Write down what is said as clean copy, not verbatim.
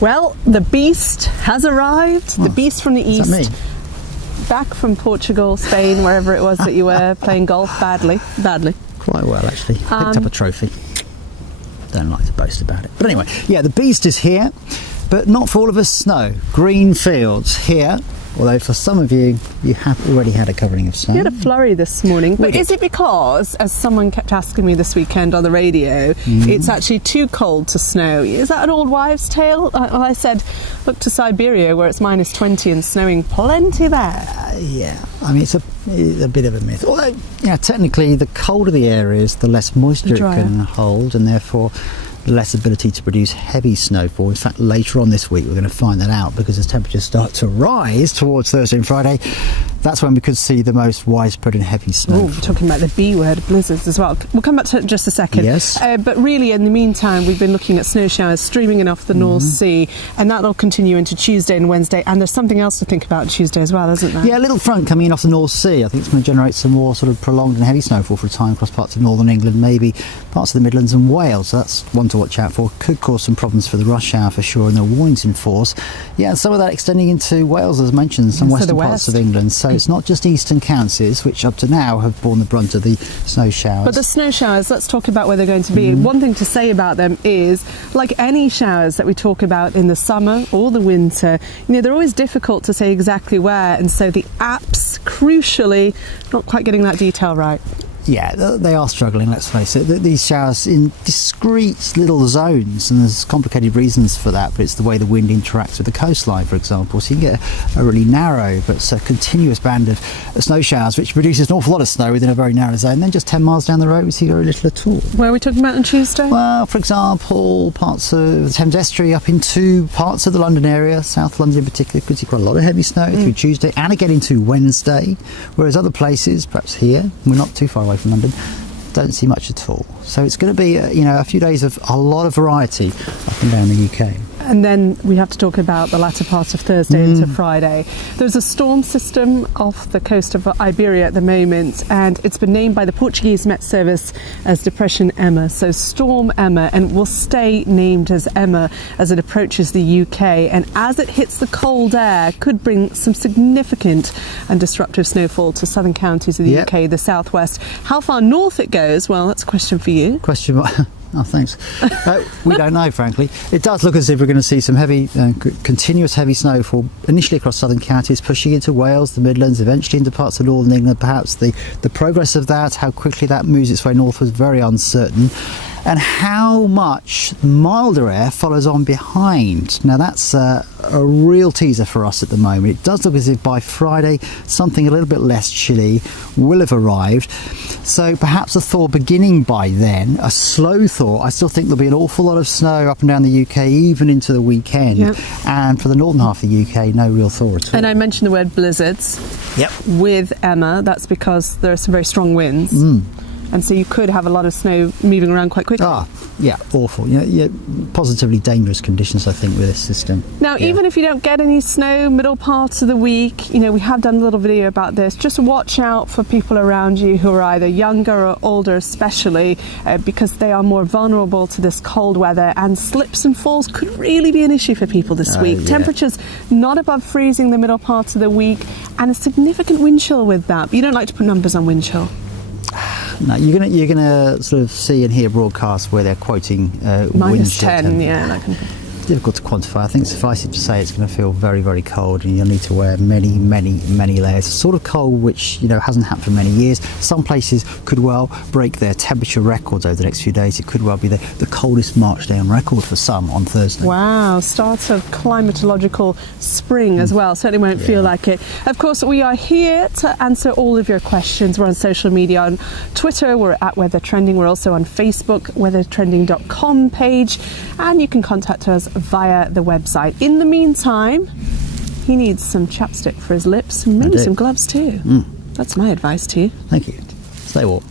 Well, the beast has arrived. The beast from the east. Is that me? Back from Portugal, Spain, wherever it was that you were playing golf badly. Quite well, actually. Picked up a trophy. Don't like to boast about it. But anyway, yeah, the beast is here, but not for all of us snow. Green fields here, although for some of you, you have already had a covering of snow. We had a flurry this morning, but is it because, as someone kept asking me this weekend on the radio, it's actually too cold to snow? Is that an old wives' tale? Well, I said, look to Siberia where it's minus 20 and snowing plenty there. Yeah, I mean, it's a bit of a myth. Although, technically, the colder the area is, the less moisture it can hold, and therefore less ability to produce heavy snowfall. In fact, later on this week we're going to find that out, because as temperatures start to rise towards Thursday and Friday, that's when we could see the most widespread and heavy snow. We're talking about the B word, blizzards as well. We'll come back to it in just a second. Yes. But really, in the meantime, we've been looking at snow showers streaming in off the North Sea, and that'll continue into Tuesday and Wednesday. And there's something else to think about Tuesday as well, isn't there? Yeah, a little front coming in off the North Sea. I think it's going to generate some more sort of prolonged and heavy snowfall for a time across parts of northern England, maybe parts of the Midlands and Wales. So that's one to watch out for. Could cause some problems for the rush hour for sure, and there are warnings in force. Yeah, and some of that extending into Wales, as mentioned, some western parts of England. So it's not just eastern counties, which up to now have borne the brunt of the snow showers. But the snow showers, let's talk about where they're going to be. One thing to say about them is, like any showers that we talk about in the summer or the winter, they're always difficult to say exactly where, and so the apps, crucially, not quite getting that detail right. Yeah, they are struggling, let's face it. These showers in discrete little zones, and there's complicated reasons for that, but it's the way the wind interacts with the coastline, for example. So you can get a really narrow but continuous band of snow showers, which produces an awful lot of snow within a very narrow zone. And then just 10 miles down the road, we see very little at all. Where are we talking about on Tuesday? Well, for example, parts of the Thames Estuary up into parts of the London area, South London in particular, could see quite a lot of heavy snow through Tuesday and again into Wednesday, whereas other places, perhaps here, we're not too far away from London, don't see much at all. So it's going to be a few days of a lot of variety up and down the UK. And then we have to talk about the latter part of Thursday into Friday. There's a storm system off the coast of Iberia at the moment, and it's been named by the Portuguese Met Service as Depression Emma. So Storm Emma, and will stay named as Emma as it approaches the UK. And as it hits the cold air, could bring some significant and disruptive snowfall to southern counties of the UK, the southwest. How far north it goes, well, that's a question for you. Question mark. Oh, thanks. We don't know, frankly. It does look as if we're going to see some heavy, continuous heavy snowfall, initially across southern counties, pushing into Wales, the Midlands, eventually into parts of northern England. Perhaps the progress of that, how quickly that moves its way north, was very uncertain. And how much milder air follows on behind. Now that's a real teaser for us at the moment. It does look as if by Friday something a little bit less chilly will have arrived. So perhaps a thaw beginning by then, a slow thaw. I still think there'll be an awful lot of snow up and down the UK, even into the weekend. Yep. And for the northern half of the UK, no real thaw at all. And I mentioned the word blizzards. Yep. With Emma, that's because there are some very strong winds. And so you could have a lot of snow moving around quite quickly. Yeah, awful. Positively dangerous conditions, I think, with this system. Now, even if you don't get any snow middle parts of the week, we have done a little video about this. Just watch out for people around you who are either younger or older, especially because they are more vulnerable to this cold weather, and slips and falls could really be an issue for people this week. Yeah. Temperatures not above freezing the middle parts of the week, and a significant wind chill with that. But you don't like to put numbers on wind chill. No, you're gonna sort of see and hear broadcasts where they're quoting minus 10, that can be difficult to quantify. I think suffice it to say it's going to feel very, very cold, and you'll need to wear many, many, many layers. A sort of cold which hasn't happened for many years. Some places could well break their temperature records over the next few days. It could well be the coldest March day on record for some on Thursday. Wow, start of climatological spring as well. Certainly won't feel like it. Of course, we are here to answer all of your questions. We're on social media. On Twitter, we're at Weather Trending. We're also on Facebook, weathertrending.com page, and you can contact us via the website. In the meantime, he needs some chapstick for his lips, and maybe some gloves too. That's my advice to you. Thank you. Stay warm.